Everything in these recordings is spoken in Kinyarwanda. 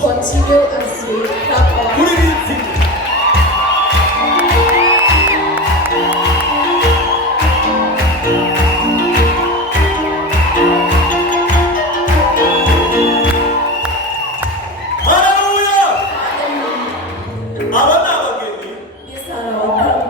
Continue as we clap our hands.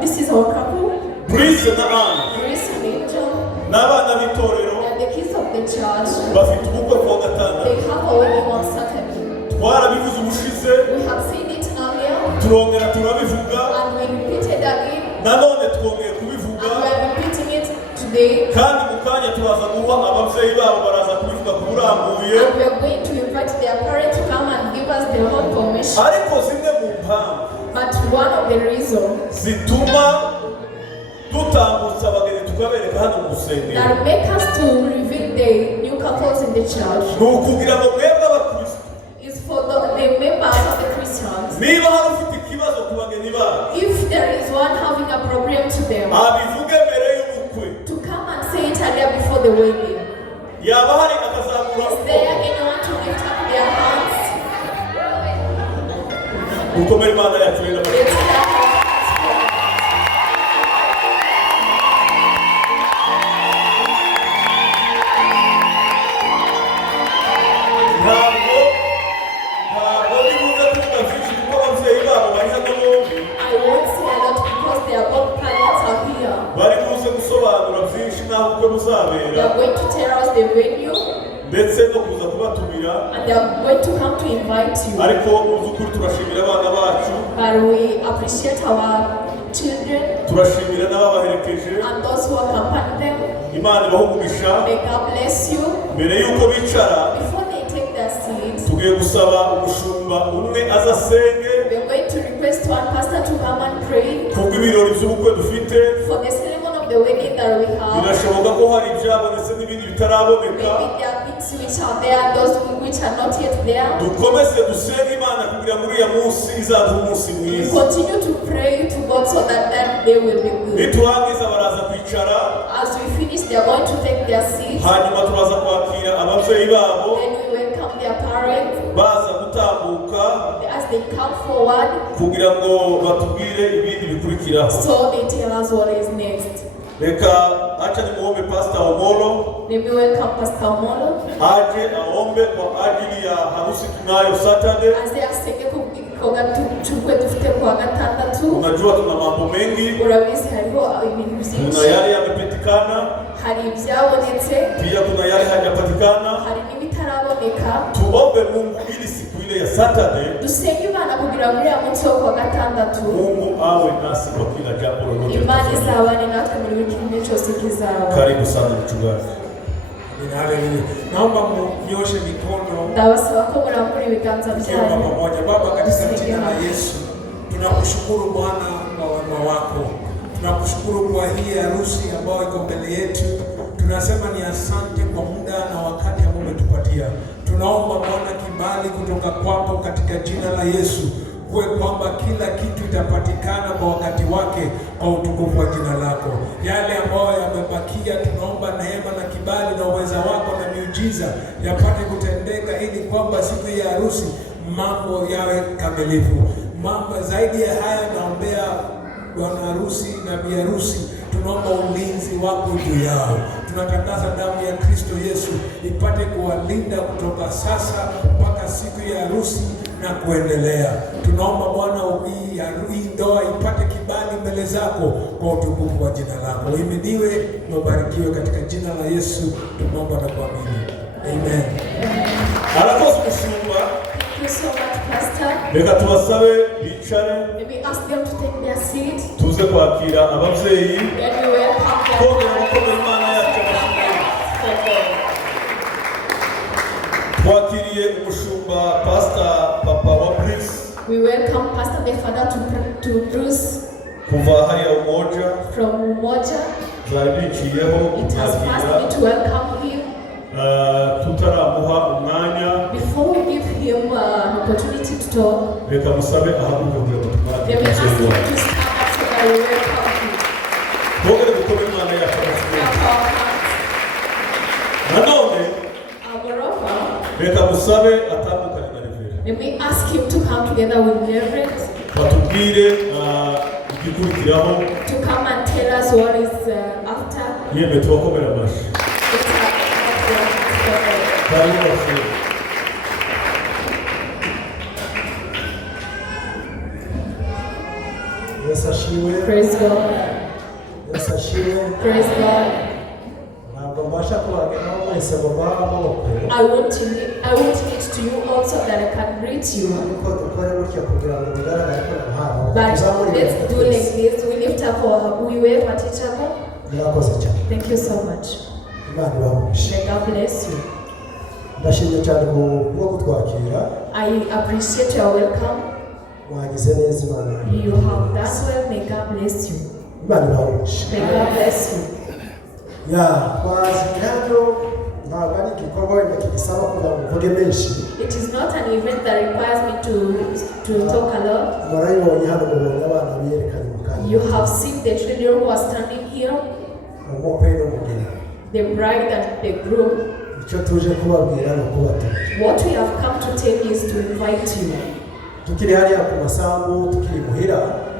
This is our couple. Grace and Anne. Grace and Angel. N'abana b'itorero. And the kids of the church. Bafite ubukwe kuwa gatandatu. They have a wedding on Saturday. Twarabivuze ubushize. We have seen it earlier. Turongera turabivuga. And we repeated again. Nanone twongeye kubivuga. And we are repeating it today. Kandi mu kanya turaza guha ababyeyi babo baraza kubivuga kuburambuye. And we are going to invite their parents to come and give us their whole information. Ariko zimwe mu mpamvu. But one of the reasons zituma dutambutsa abageni tukabereka hano mu rusengero that make us to reveal the new couples in the church nukugira ngo mwebwe abakristo is for the members of the Christians. Niba hari ufite ikibazo ku bageni babo, if there is one having a problem to them, abivuge mbere y'ubukwe, to come and say it earlier before the wedding. Yaba hari akazamura Is there anyone to lift up their hands? ukomere Imana yacu rero. They are going to tell us the venue, ndetse no kuza kubatumira, and they are going to come to invite you. Ariko uzukuri turashimira abana bacu, but we appreciate our children, turashimira n'ababaherekeje, and those who accompany them. Imana ibahugumisha. May God bless you. Mbere yuko bicara, before they take their seats, tugiye gusaba umushumba umwe azasenge. We are going to request one pastor to come and pray kubw'ibirori by'ubukwe dufite. For the ceremony of the wedding that we have. Birashoboka ko hari ibyabonetse n'ibindi bitaraboneka. Maybe there are things which are there and those which are not yet there. Dukomeze dusenge Imana kugira ngo uriya munsi izaduhe umunsi mwiza. We continue to pray to God so that day will be good. Niturangiza baraza kwicara. As we finish, they are going to take their seats. Hanyuma turaza kwakira ababyeyi babo. Then we welcome their parents. Baza gutambuka. As they come forward. Kugira ngo batubwire ibindi bikurikiraho. So they tell us what is next. Reka acha nimuombe Pastor Omolo. Let me welcome Pastor Omolo. Aje aombe kwa ajili ya harusi tunayo Saturday. Aze asenge kubikorwa tukwe dufite kwa gatandatu. Unajua tuna mambo mengi. Urabizi hariho ibintu byinshi. Kuna yale yamepatikana. Hari ibyabonetse. Pia kuna yale hajapatikana. Hari n'ibitaraboneka. Tuombe Mungu ili siku ile ya Saturday. Dusenge Imana kugira ngo uriya munsi wo kwa gatandatu. Mungu awe nasi kwa kila jambo lolote. Imana izabane natwe muri buri kimwe cyose kizaba. Karibu sana mchungaji. Naomba mnyoshe mikono. Ndabasaba ko murambura ibiganza byanyu. Pamoja. Baba, katika jina la Yesu tunakushukuru Bwana kwa wema wako. Tunakushukuru kwa hii harusi ambayo iko mbele yetu. Tunasema ni asante kwa muda na wakati ambao umetupatia. Tunaomba Bwana kibali kutoka kwako katika jina la Yesu. Kuwe kwamba kila kitu itapatikana kwa wakati wake kwa utukufu wa jina lako. Yale ambayo yamebakia, tunaomba neema na kibali na uweza wako na miujiza yapate kutendeka, ili kwamba siku ya harusi mambo yawe kamilifu. Mambo zaidi ya haya, naombea bwana harusi na bi harusi, tunaomba ulinzi wako juu yao. Tunatangaza damu ya Kristo Yesu ipate kuwalinda kutoka sasa mpaka siku ya harusi na kuendelea. Tunaomba Bwana hii ndoa ipate kibali mbele zako kwa utukufu wa jina lako. Uhimidiwe na ubarikiwe katika jina la Yesu tunaomba na kuamini. Amen. Arakoze umushumba. Thank you so much, Pastor. Reka tubasabe bicare. Let me ask them to take their seat. Tuze kwakira ababyeyi. Then we welcome them. Kongera gukora Imana yacu. Twakiriye umushumba Pastor Papa wa Bruce. We welcome Pastor the Father to Bruce Kuva hariya Umoja. from Umoja. Zabiciyeho It has passed me to welcome him. Tutaramuha umwanya. Before we give him an opportunity to talk, Reka musabe ahaguruke kugira ngo tumwakire. let me ask him to stand up so that we welcome him. Twongere gukora Imana yacu. Clap our hands. Nanone Moreover, reka musabe atandukanye na Reverend. let me ask him to come together with Reverend Batubwire igikurikiraho. to come and tell us what is after. Yeme tubakomera amashi. It's Karibu bafure. Yesu ashimwe. Praise God. Yesu ashimwe. Praise God. Ntabwo mbasha kubageraho mwese ngo mbahe amaboko. I want it to you also that I can greet you. Ariko dukore gutya kugira ngo bigaragare ko ntaho. But let's do like this. We lift up we wave at each other. Murakoze cyane. Thank you so much. Imana ibahe. May God bless you. Ndashimye cyane bwo kutwakira. I appreciate your welcome. Mwagize neza Imana. You have done well. May God bless you. Imana ibahe. May God bless you. Twazira hano ntabwo ari igikorwa wenda kigisaba kugira ngo mvuge menshi. It is not an event that requires me to talk a lot. Murabibonye hano mubonye abana biyerekanye mu kanya. You have seen the children who are standing here, Umukwe n'umugeni. the bride and the groom. Icyo tuje kubabwira ni ukubatuma. What we have come to tell you is to invite you. Tukiri hariya ku masambu tukiri muhira.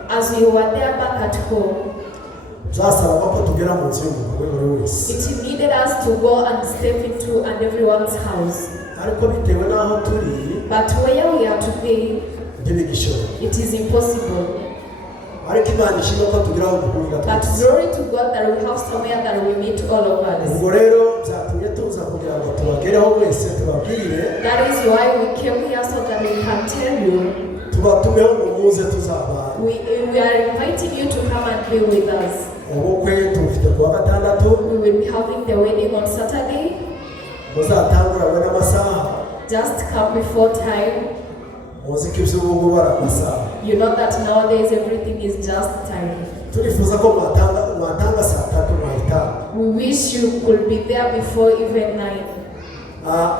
As we were there back at home, Byasaba ko tugera mu nzu y'umuntu buri wese. it needed us to go and step into and everyone's house. Ariko bitewe n'aho turi But where we are today, ntibigishobora. it is impossible. Ariko Imana ishimwe ko tugera aho duhurira But twese. glory to God that we have somewhere that we meet all of us. Ubwo rero byatumye tuza kugira ngo tubagereho wese tubabwire. That is why we came here so that we can tell you. Tubatumeho ngo muze tuzabana. We are inviting you to come and be with us. Ubukwe tufite kuwa gatandatu. We will be having the wedding on Saturday. Muzatangura we n'amasaha. Just come before time. Muzi ko iby'ubu bari amasaha. You know that nowadays everything is just time. Turifuza ko mwatanga saa tatu mwahitanga. We wish you could be there before even 9.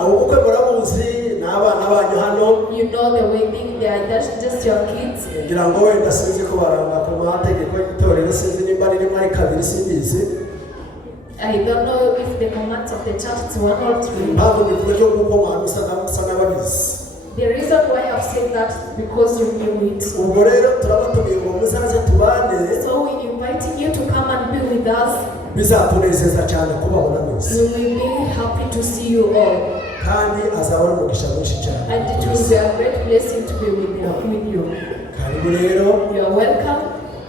Ubukwe murabuzi n'abana banyu hano. You know the wedding, they are just your kids. Ngira ngo wenda sinzi ko baranga ku mategeko y'itorero sinzi nimba ririmo ari kabiri simbizi. I don't know if the commands of the church is 1 or 3. Ntabwo bivuga ko kuko musa n'ababizi. The reason why I've said that because you knew it. Ubwo rero turabatumiye ngo muzaze tubane. So we're inviting you to come and be with us. Bizatunezeza cyane kubabona mwese. We will be happy to see you all. Kandi azabona umugisha mwinshi cyane. And it will be a great blessing to be with you. Karibu rero. You are welcome.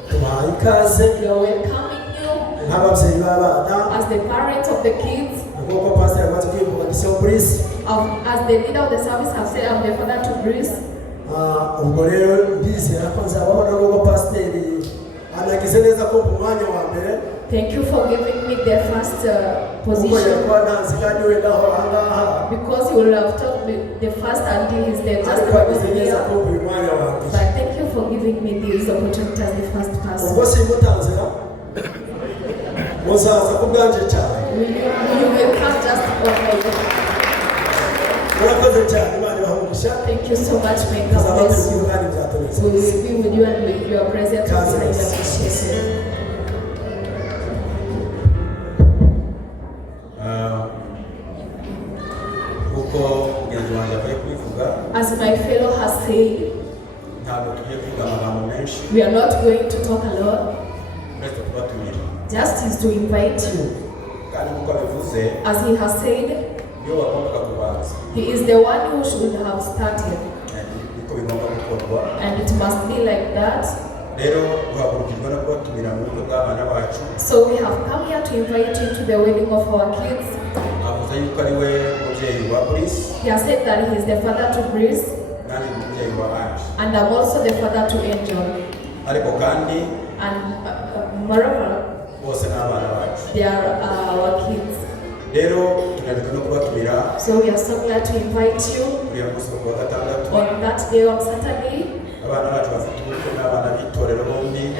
Tubahaye ikaze. You are welcoming you. Nk'ababyeyi b'abana. As the parents of the kids. Nk'uko pastor yamaze kwivuga ndetse Bruce. As the leader of the service have said, I'm the father to Bruce. Ubwo rero ndizera ko nzababona n'ubwo pasiteri anagize neza ko mu mwanya wa mbere. Thank you for giving me the first position. Because you will have taught me the first and he is the just person here. But thank you for giving me this opportunity as the first person. You will come just on my own. Thank you so much, may God bless you. We will be with you and with your presence. I appreciate it. As my fellow has said, we are not going to talk a lot. Just is to invite you. As he has said, he is the one who should have started. And it must be like that. So we have come here to invite you to the wedding of our kids. He has said that he is the father to Bruce. And I'm also the father to Angel. And moreover, they are our kids. So we are so glad to invite you on that day on Saturday.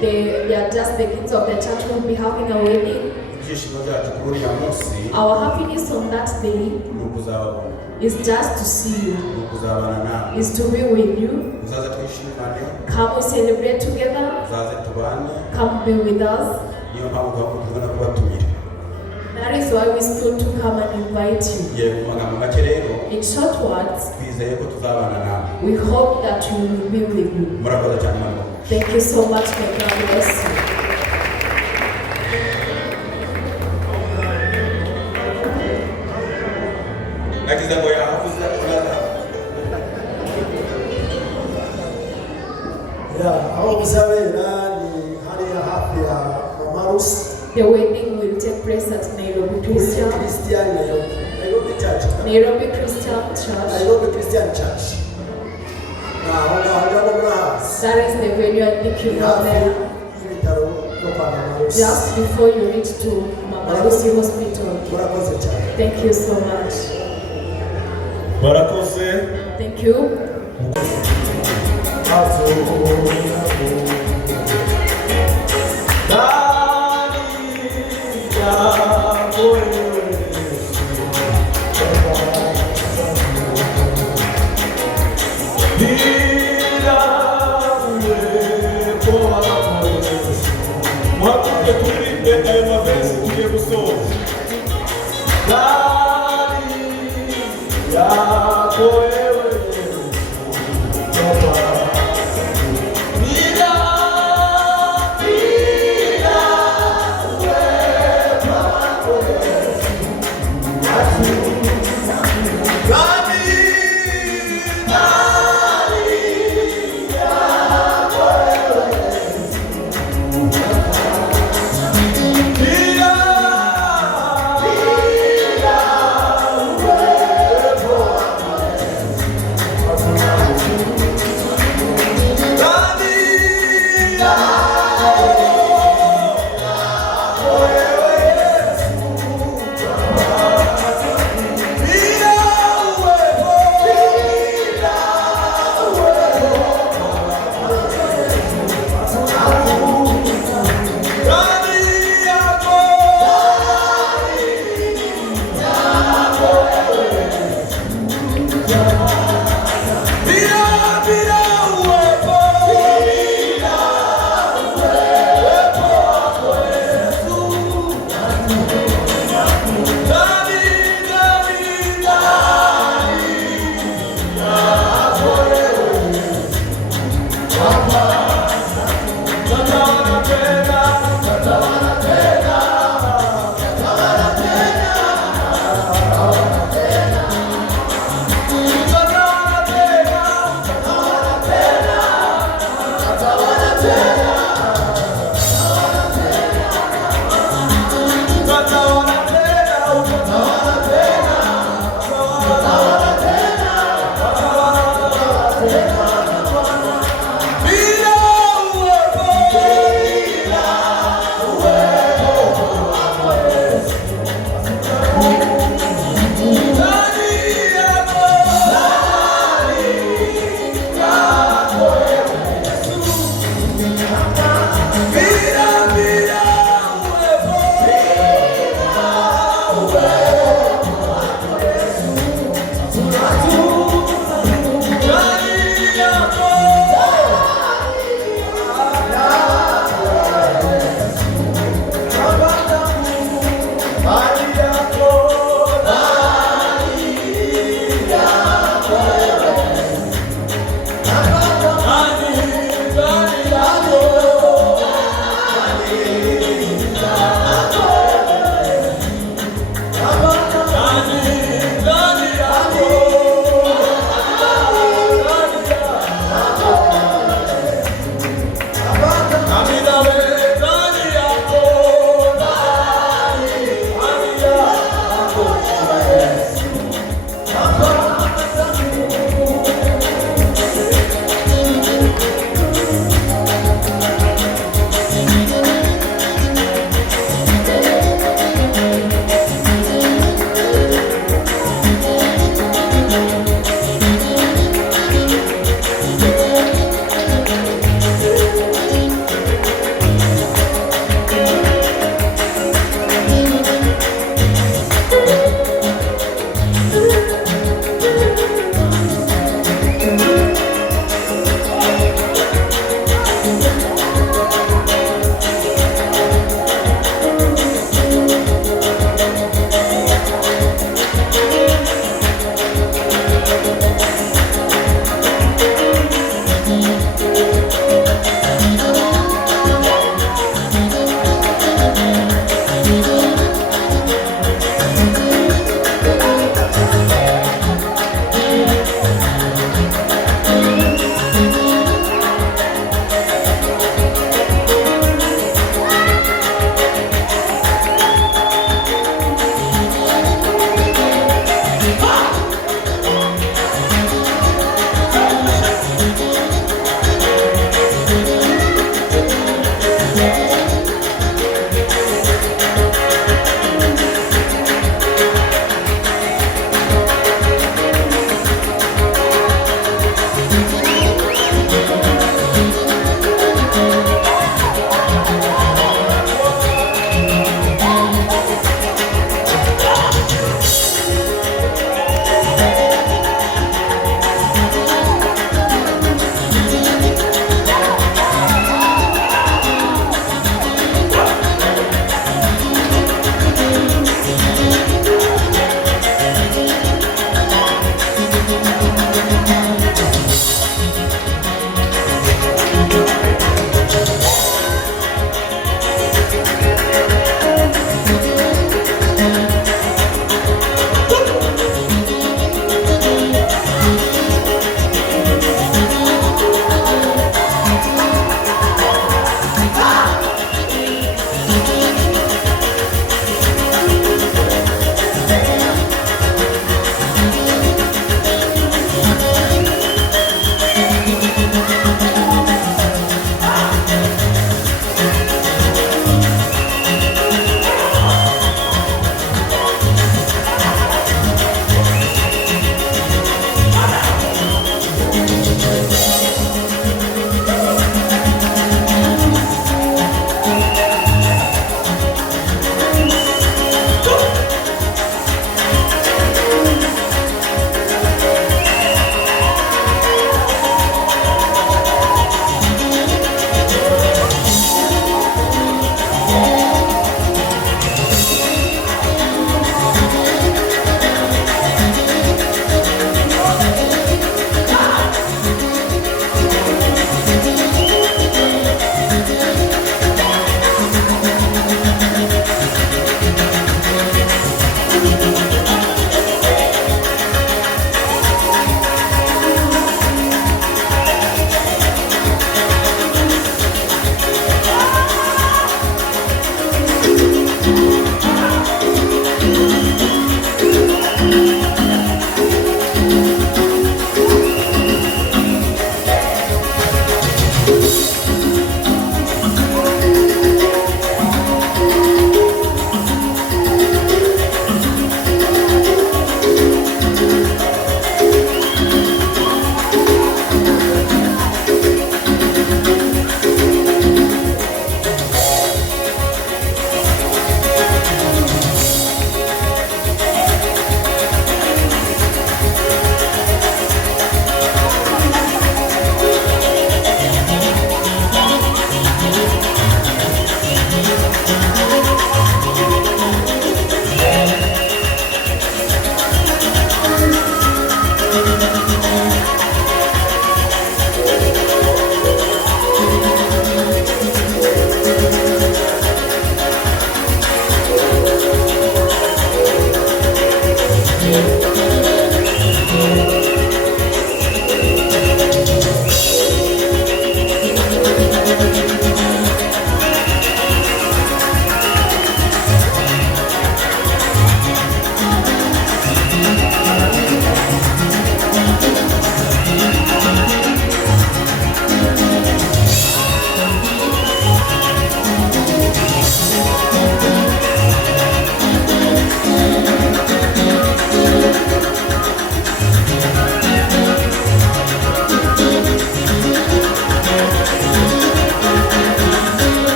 They are just the kids of the church who will be having a wedding. Our happiness on that day is just to see you, is to be with you. Come we celebrate together. Come be with us. That is why we stood to come and invite you. In short words, we hope that we will be with you. Thank you so much. May God bless you. The wedding will take place at Nairobi Christian Church. That is the venue. I think you know there. Just before you reach to Mama Lucy Hospital. Thank you so much. Thank you.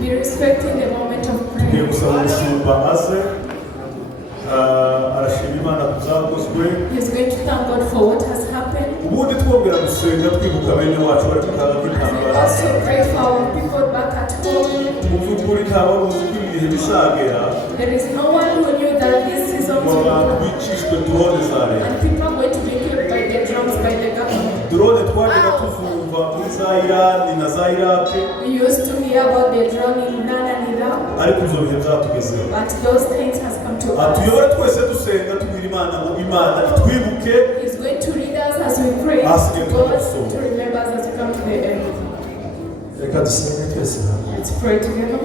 Be respecting the moment of prayer. He's going to thank God for what has happened. We also pray for our people back at home. There is no one who knew that this season was going to happen. And people are going to be killed by the drums, by the government. We used to hear about the drone in Iran and Iraq, but those things has come to us. He's going to lead us as we pray, God to remember us as we come to the end. Let's pray together.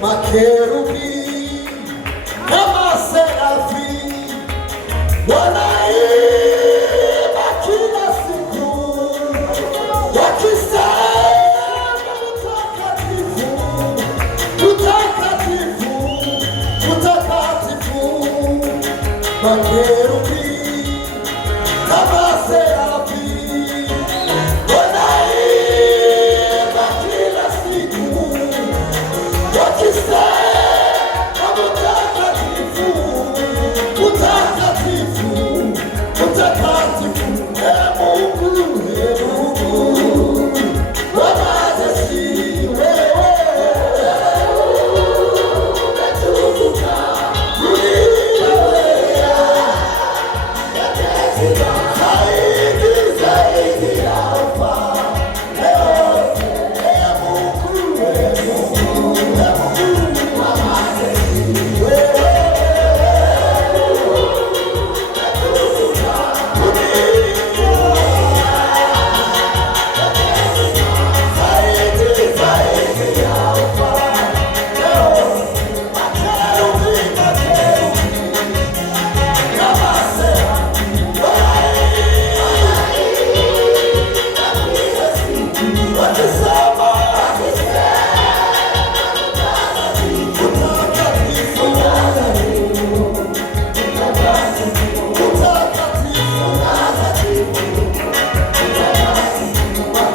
Makerubi kama serafi wanaimba kila siku wakisema utakatifu, utakatifu, utakatifu. Makerubi kama serafi wanaimba kila siku wakisema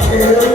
Yeah.